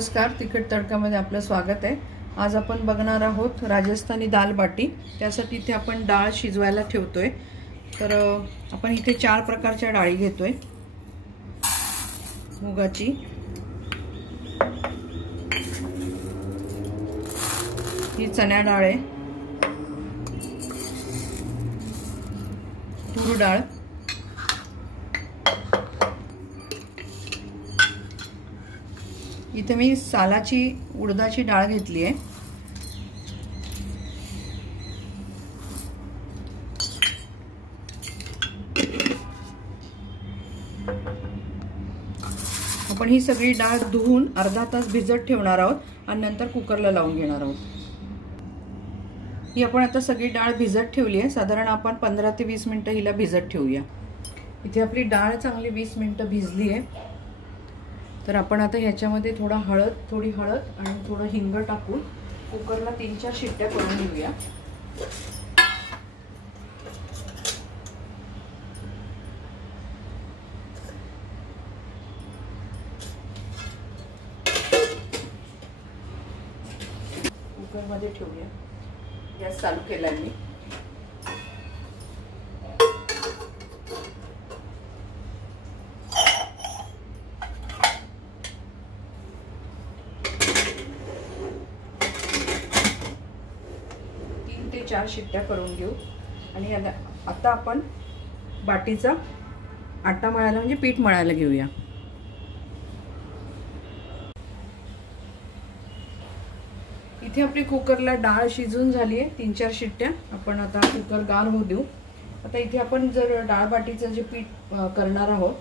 नमस्कार, तिखट तडकामध्ये आपलं स्वागत आहे। आज आपण बघणार आहोत राजस्थानी दाल बाटी। त्यासाठी इथे आपण डाळ शिजवायला ठेवतोय। तर आपण इथे 4 प्रकारच्या डाळी घेतोय। मुगाची, ही चण्या डाळ आहे, तूर डाळ, इथे मी सालाची उडदाची डाळ घेतली आहे। आपण ही सगळी डाळ धुवून अर्धा तास भिजत ठेवणार आहोत आणि नंतर कुकरला लावून घेणार आहोत। ही आपण आता सगळी डाळ भिजत ठेवली आहे। साधारण आपण 15 ते 20 मिनिटं हिला भिजत ठेवूया। इथे आपली डाळ चांगली 20 मिनिटं भिजली आहे। तर आपण आता ह्याच्यामध्ये थोडी हळद आणि थोडं हिंग टाकून कुकरला 3-4 शिट्ट्या करून घेऊया। कुकरमध्ये ठेवूया। गॅस चालू केलाय मी। ते 4 शिट्ट्या करून घेऊ आणि आता आपण बाटीचा आटा मळायला म्हणजे पीठ मळायला घेऊया। इथे आपली कुकरला डाळ शिजून झाली आहे। 3-4 शिट्ट्या। आपण आता कुकर गार होऊ देऊ। आता इथे आपण जर डाळ बाटीचं जे पीठ करणार आहोत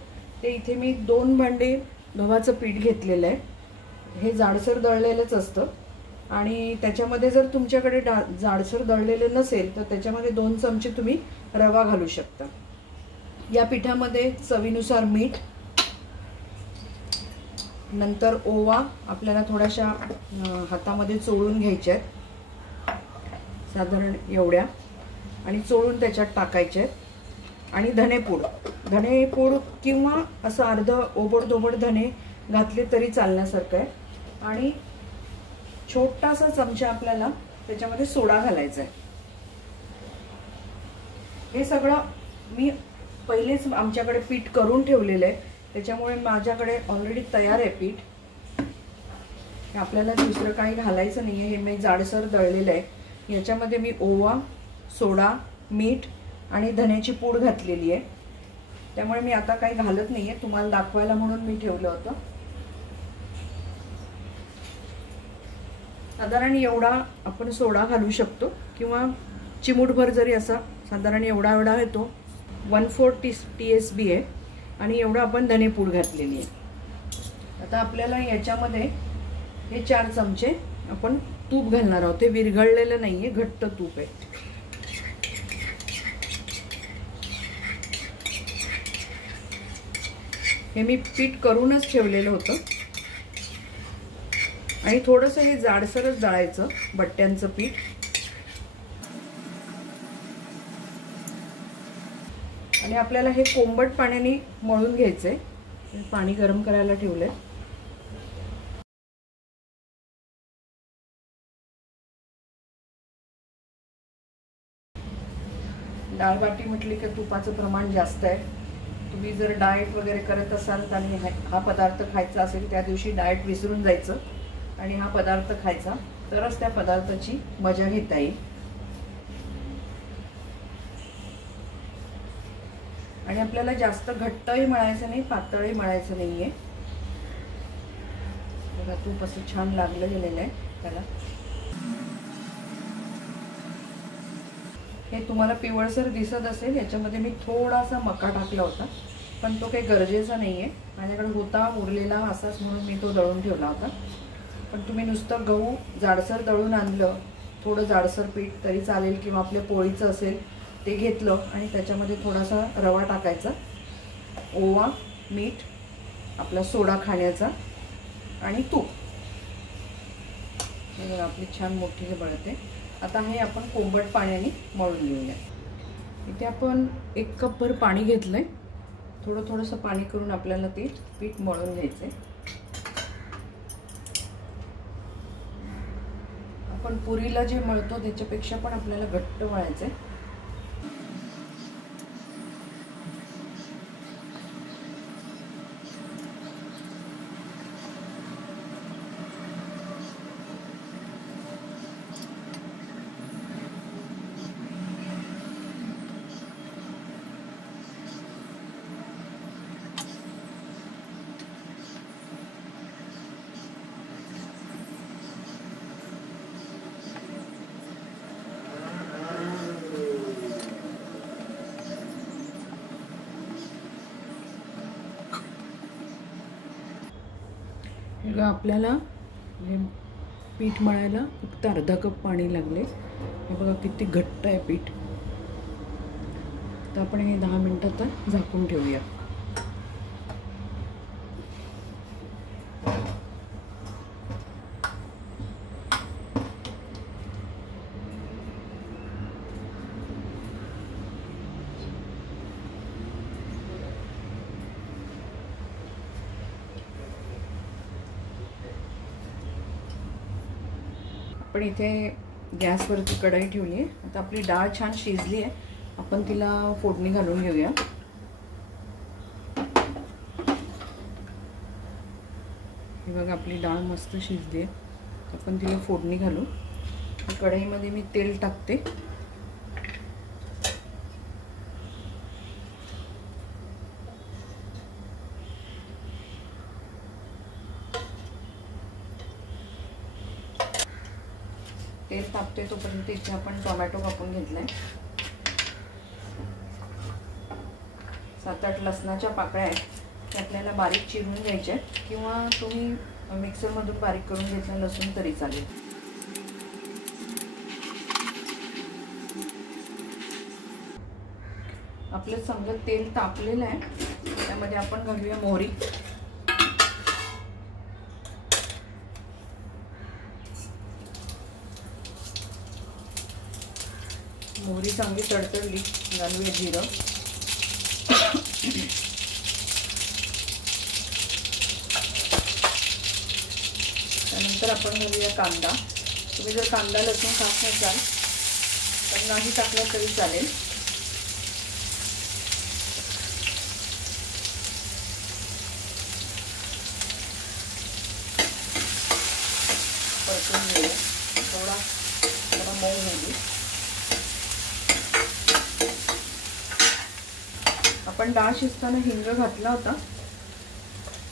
ते इथे मी 2 भांडे गव्हाचं पीठ घेतलेलं आहे। हे जाडसर दळलेलंच असतं आणि त्याच्यामध्ये जर तुमच्याकडे जाडसर दळलेलं नसेल तर त्याच्यामध्ये 2 चमचे तुम्ही रवा घालू शकता। या पिठामध्ये चवीनुसार मीठ, नंतर ओवा आपल्याला थोड्याशा हातामध्ये चोळून घ्यायचे आहेत, साधारण एवढ्या, आणि चोळून त्याच्यात टाकायचे आहेत। आणि धनेपूड किंवा असं अर्ध ओबड-दोबड धने घातले तरी चालण्यासारखं आहे। आणि छोटासा चमचा आपल्याला त्याच्यामध्ये सोडा घालायचा आहे। हे सगळं मी पहिलेच आमच्याकडे पीठ करून ठेवलेलं आहे, त्याच्यामुळे माझ्याकडे ऑलरेडी तयार आहे पीठ। आपल्याला दुसरं काही घालायचं नाही आहे। हे मी जाडसर दळलेलं आहे। याच्यामध्ये मी ओवा, सोडा, मीठ आणि धन्याची पूड घातलेली आहे। त्यामुळे मी आता काही घालत नाही आहे, तुम्हाला दाखवायला म्हणून मी ठेवलं होतं। साधारण एवढा आपण सोडा घालू शकतो किंवा चिमूटभर जरी असा साधारण एवढा येतो। 1/4 TSB आहे आणि एवढा आपण धनेपूड घातलेली आहे। आता आपल्याला याच्यामध्ये हे 4 चमचे आपण तूप घालणार आहोत। ते विरघळलेलं नाहीये, घट्ट तूप आहे। हे मी पीठ करूनच ठेवलेलं होतं आणि थोडंसं हे जाडसरच दळायचं, बट्ट्यांचं पीठ। आणि आपल्याला हे कोंबट पाण्याने मळून घ्यायचंय। पाणी गरम करायला ठेवलंय। डाळ बाटी म्हटली की तुपाचं प्रमाण जास्त आहे। तुम्ही जर डाएट वगैरे करत असाल आणि हा पदार्थ खायचा असेल, त्या दिवशी डाएट विसरून जायचं आणि हा पदार्थ खायचा, तरच त्या पदार्थाची मजा घेता येईल। आणि आपल्याला जास्त घट्टही मळायचं नाही, पातळही मळायचं नाहीये। बघा तूप असं छान लागलं गेलेलं आहे त्याला। हे तुम्हाला पिवळसर दिसत असेल, याच्यामध्ये मी थोडासा मका टाकला होता, पण तो काही गरजेचा नाहीये। माझ्याकडे होता उरलेला असाच म्हणून मी तो दळून ठेवला होता। पण तुम्ही नुसतं गहू जाडसर दळून आणलं, थोडं जाडसर पीठ तरी चालेल, किंवा आपल्या पोळीचं असेल ते घेतलं आणि त्याच्यामध्ये थोडासा रवा टाकायचा, ओवा, मीठ, आपला सोडा खाण्याचा आणि तूप। हे आपली छान मोठी बळते। आता हे आपण कोंबट पाण्याने मळून घेऊया। इथे आपण 1 कपभर पाणी घेतलंय। थोडंसं पाणी करून आपल्याला ते पीठ मळून घ्यायचंय। आपण पुरीला जे मळतो त्याच्यापेक्षा पण आपल्याला घट्ट मळायचं आहे. आपल्याला हे पीठ मळायला फक्त अर्धा कप पाणी लागले. हे बघा किती घट्ट आहे पीठ. तर आपण हे 10 मिनिटात झाकून ठेवूया. आपण इथे गॅसवरती कढई ठेवली आहे. आता आपली डाळ छान शिजली आहे. आपण तिला फोडणी घालून घेऊया. हे बघा आपली डाळ मस्त शिजली आहे. आपण तिला फोडणी घालू. कढईमध्ये मी तेल टाकते. तेल तापते तोपर्यंत इथे आपण टोमॅटो कापून घेतलाय. 7-8 लसणाच्या पाकळ्या आहेत. त्या आपल्याला बारीक चिरून घ्यायच्या किंवा तुम्ही मिक्सरमधून बारीक करून घेतला लसूण तरी चालेल. आपलं समजा तेल तापलेलं आहे. त्यामध्ये आपण घालूया मोहरी. मोहरी चांगली तडतडली घालूया जिरं. त्यानंतर आपण घालूया कांदा. तुम्ही जर कांदा लसूण खात नसाल तर नाही टाकलं तरी चालेल. परतून घेऊया. थोडा मऊ होऊ. आपण डाळ शिजताना हिंग घातला होता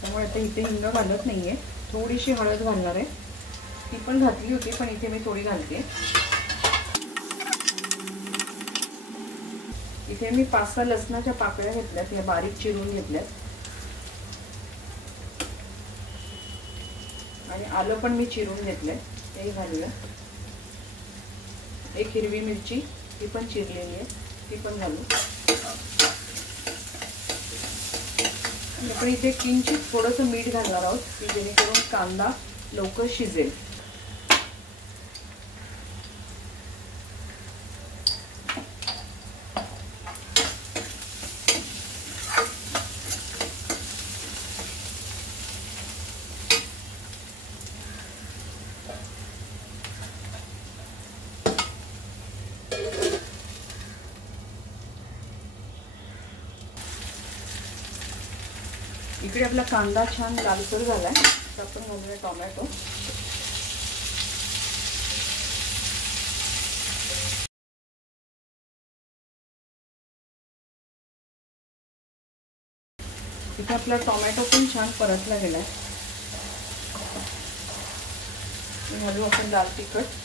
त्यामुळे आता इथे हिंग घालत नाहीये. थोडीशी हळद घालणार आहे. ती पण घातली होती पण इथे मी थोडी घालते. इथे मी 5-6 लसणाच्या पाकळ्या घेतल्यात. या बारीक चिरून घेतल्यात. आणि आलं पण मी चिरून घेतलंय. तेही घालूया. एक हिरवी मिरची ती पण चिरलेली आहे ती पण घालू. आपण इथे किंचित थोडंसं मीठ घालणार आहोत की जेणेकरून कांदा लवकर शिजेल. इकडे आपला कांदा छान लालसर झालाय. तर आपण घालूया टोमॅटो. इथे आपला टोमॅटो पण छान परतला गेलाय. घालू आपण लाल तिखट.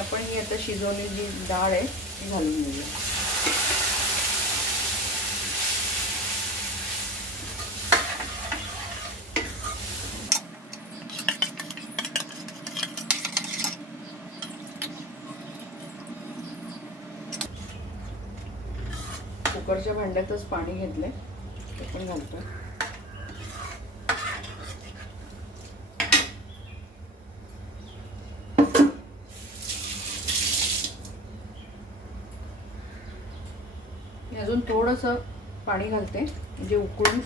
आपण ही आता शिजवलेली डाळ आहे ती घालून घेऊया. कुकरच्या भांड्यातच पाणी घेतलंय ते पण घालतोय. अजून थोडंसं पाणी घालते म्हणजे उकळून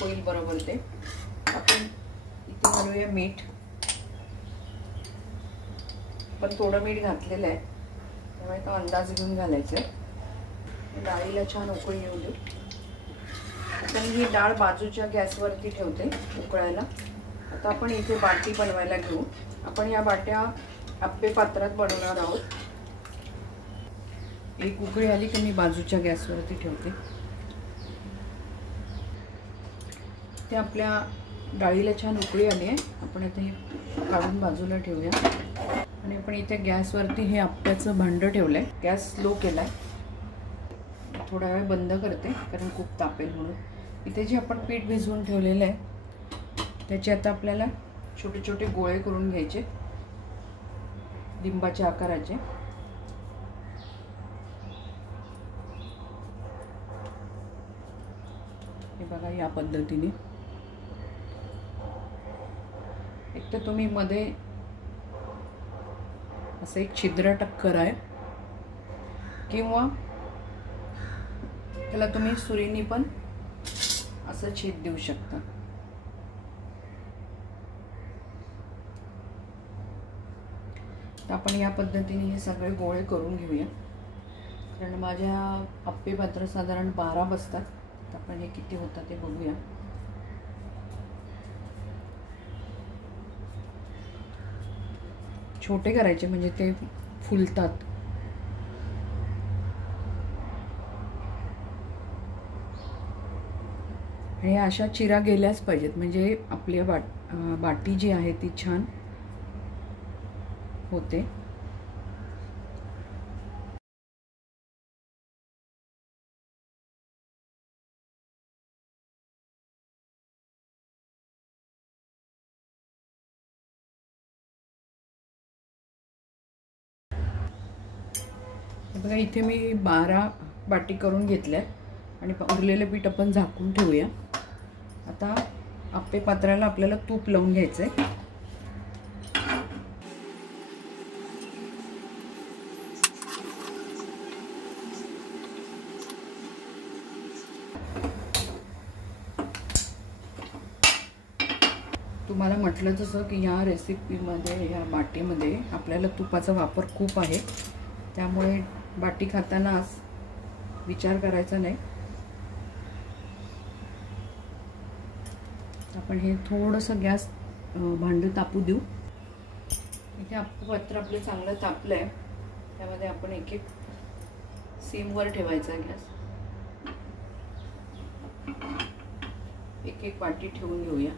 होईल बरोबर ते. आपण इथे घालूया मीठ, पण थोडं मीठ घातलेलं आहे त्यामुळे तो अंदाज घेऊन घालायचं आहे. डाळीला छान उकळी येऊ देऊ. आता मी ही डाळ बाजूच्या गॅसवरती ठेवते उकळायला. आता आपण इथे बाटी बनवायला घेऊ. आपण या बाट्या आप्पे पात्रात बनवणार आहोत. एक उकळी आली की मी बाजूच्या गॅसवरती ठेवते. ते आपल्या डाळीला छान उकळी आली आहे. आपण आता हे काढून बाजूला ठेवूया आणि आपण इथे गॅसवरती हे आप्प्याचं भांडं ठेवलं आहे. गॅस स्लो केला आहे. थोडा वेळ बंद करते कारण खूप तापेल म्हणून. इथे जे आपण पीठ भिजवून ठेवलेलं आहे त्याचे आता आपल्याला छोटे छोटे गोळे करून घ्यायचे लिंबाच्या आकाराचे. हे बघा या पद्धतीने. एक तर तुम्ही मध्ये असं एक छिद्र करा किंवा त्याला तुम्ही सुरीनी पण असं छेद देऊ शकता. तर आपण या पद्धतीने हे सगळे गोळे करून घेऊया कारण माझ्या आप्पे पात्र साधारण 12 बसतात. तर आपण हे किती होतात ते बघूया. छोटे करायचे म्हणजे ते फुलतात. आणि अशा चिरा गेल्याच पाहिजेत म्हणजे आपली बाटी जी आहे ती छान होते. बघा इथे मी 12 बाटी करून घेतल्या आणि उरलेलं पीठ आपण झाकून ठेवूया. आता आप्पे पात्राला आपल्याला तूप लावून घ्यायचं आहे. तुम्हाला म्हटलं जसं की या रेसिपीमध्ये या बाटीमध्ये आपल्याला तुपाचा वापर खूप आहे त्यामुळे बाटी खाताना विचार करायचा नाही. आपण हे थोडंसं गॅस भांडं तापू देऊ. इथे पात्र आपलं चांगलं तापलं आहे त्यामध्ये आपण एक एक सिमवर ठेवायचा गॅस. एक एक बाटी ठेवून घेऊया.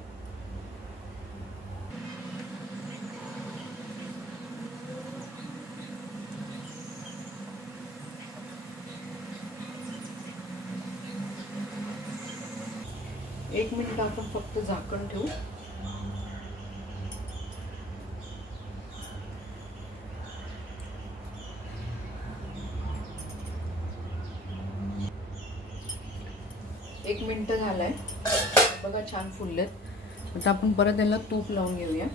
एक मिनिट आपण फक्त झाकण ठेवू. एक मिनिट झालंय बघा छान फुललेत. आता आपण परत याला तूप लावून घेऊया.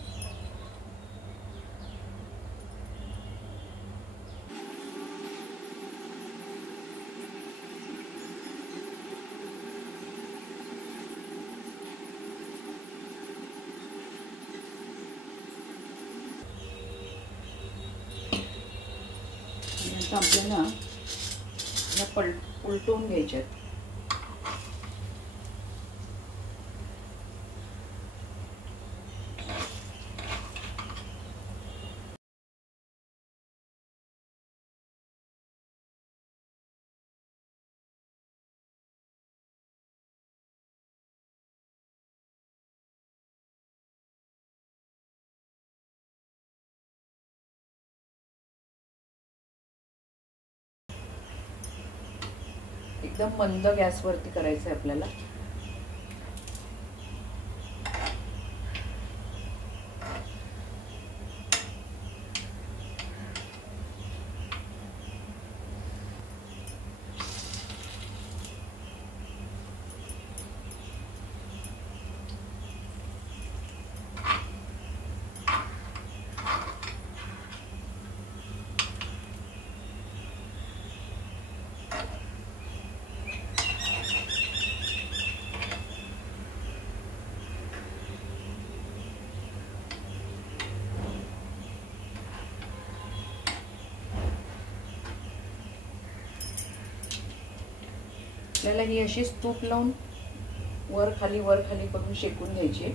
आता आपल्याला या उलटवून घ्यायचे आहेत. एकदम मंद गॅसवरती करायचं आहे आपल्याला. आपल्याला ही अशीच तूप लावून वर खाली करून शेकून घ्यायची.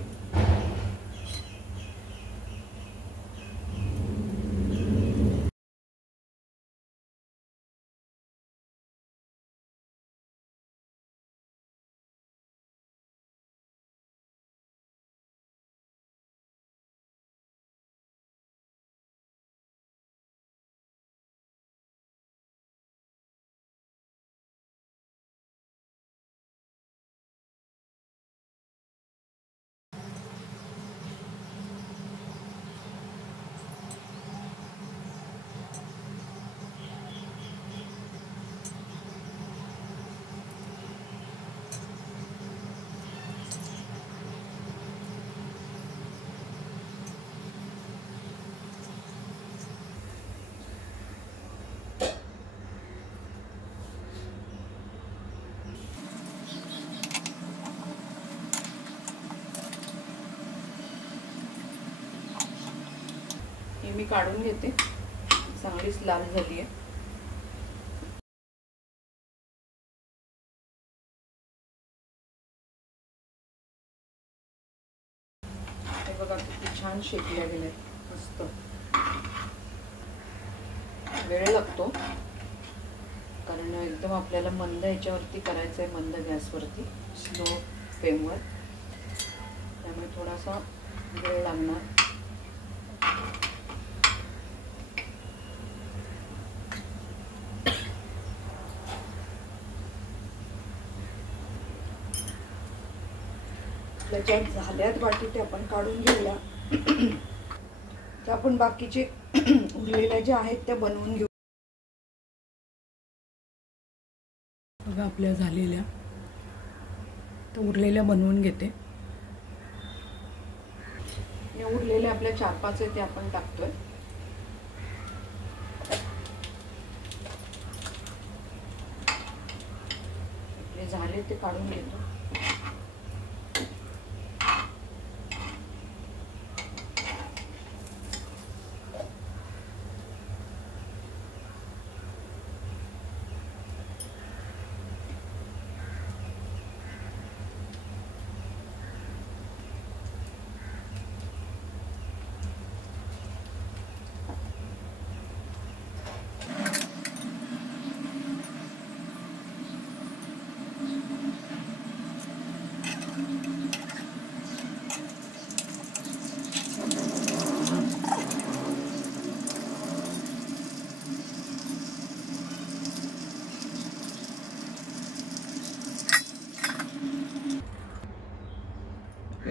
हे मी काढून घेते. चांगलीच लाल झाली आहे. हे बघा किती छान शेकल्या गेले. मस्त. वेळ लागतो कारण एकदम आपल्याला मंद याच्यावरती करायचं आहे, मंद गॅसवरती, स्लो फ्लेमवर. त्यामुळे थोडासा वेळ लागणार. ज्या झाल्यात वाटी ते आपण काढून घेऊया. त्या आपण बाकीचे उरलेल्या ज्या आहेत त्या बनवून घेऊ. बघा आपल्या झालेल्या तर उरलेल्या बनवून घेते. या उरलेल्या आपल्या 4-5 आहे ते आपण टाकतोय. आपले झाले ते काढून घेतो.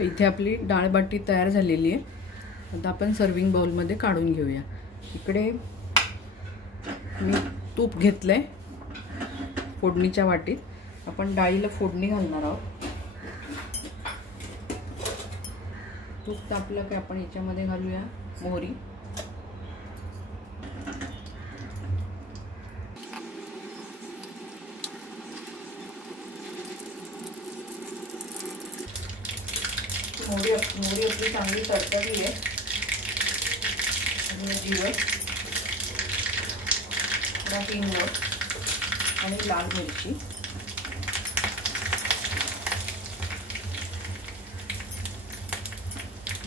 इथे आपली डाळबाटी तयार झालेली आहे. आता आपण सर्विंग बाउलमध्ये काढून घेऊया. इकडे मी तूप घेतलंय फोडणीच्या वाटीत. आपण डाळीला फोडणी घालणार आहोत. तूप तापलं की आपण याच्यामध्ये घालूया मोहरी. मोहरी आपली चांगली तडतडली आहे. आणि जिरं, हिंग आणि लाल मिरची.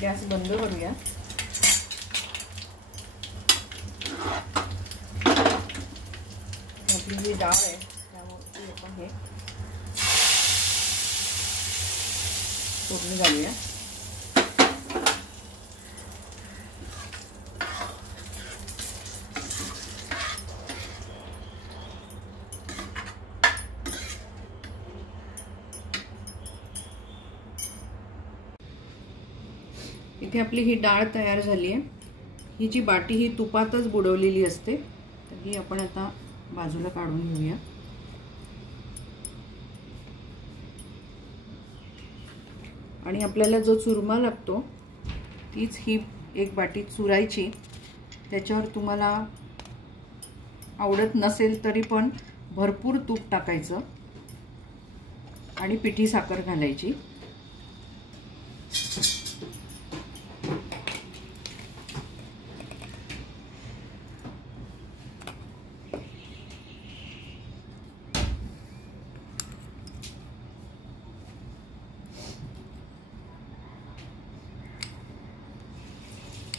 गॅस बंद करूया. आपली जी डाळ आहे त्यामुळे आपण हे फोडणी घालूया. इथे आपली ही डाळ तयार झाली आहे. ही जी बाटी ही तुपातच बुडवलेली असते. तर ही आपण आता बाजूला काढून घेऊया. आणि आपल्याला जो चुरमा लागतो तीच ही एक बाटी चुरायची. त्याच्यावर तुम्हाला आवडत नसेल तरी पण भरपूर तूप टाकायचं आणि पिठी साखर घालायची.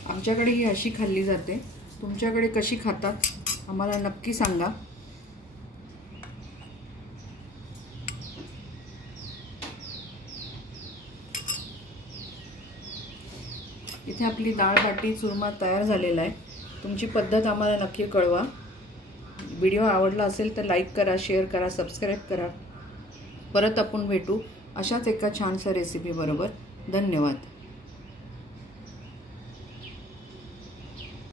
आमच्याकडे ही अशी खाल्ली जाते, तुमच्याकडे कशी खातात आम्हाला नक्की सांगा। इथे आपली डाळ बाटी चुरमा तयार झालेला आहे। तुमची पद्धत आम्हाला नक्की कळवा। व्हिडिओ आवडला असेल तर लाईक करा, शेअर करा, सबस्क्राईब करा। परत आपण भेटू अशाच एका छानशा रेसिपी बरोबर। धन्यवाद।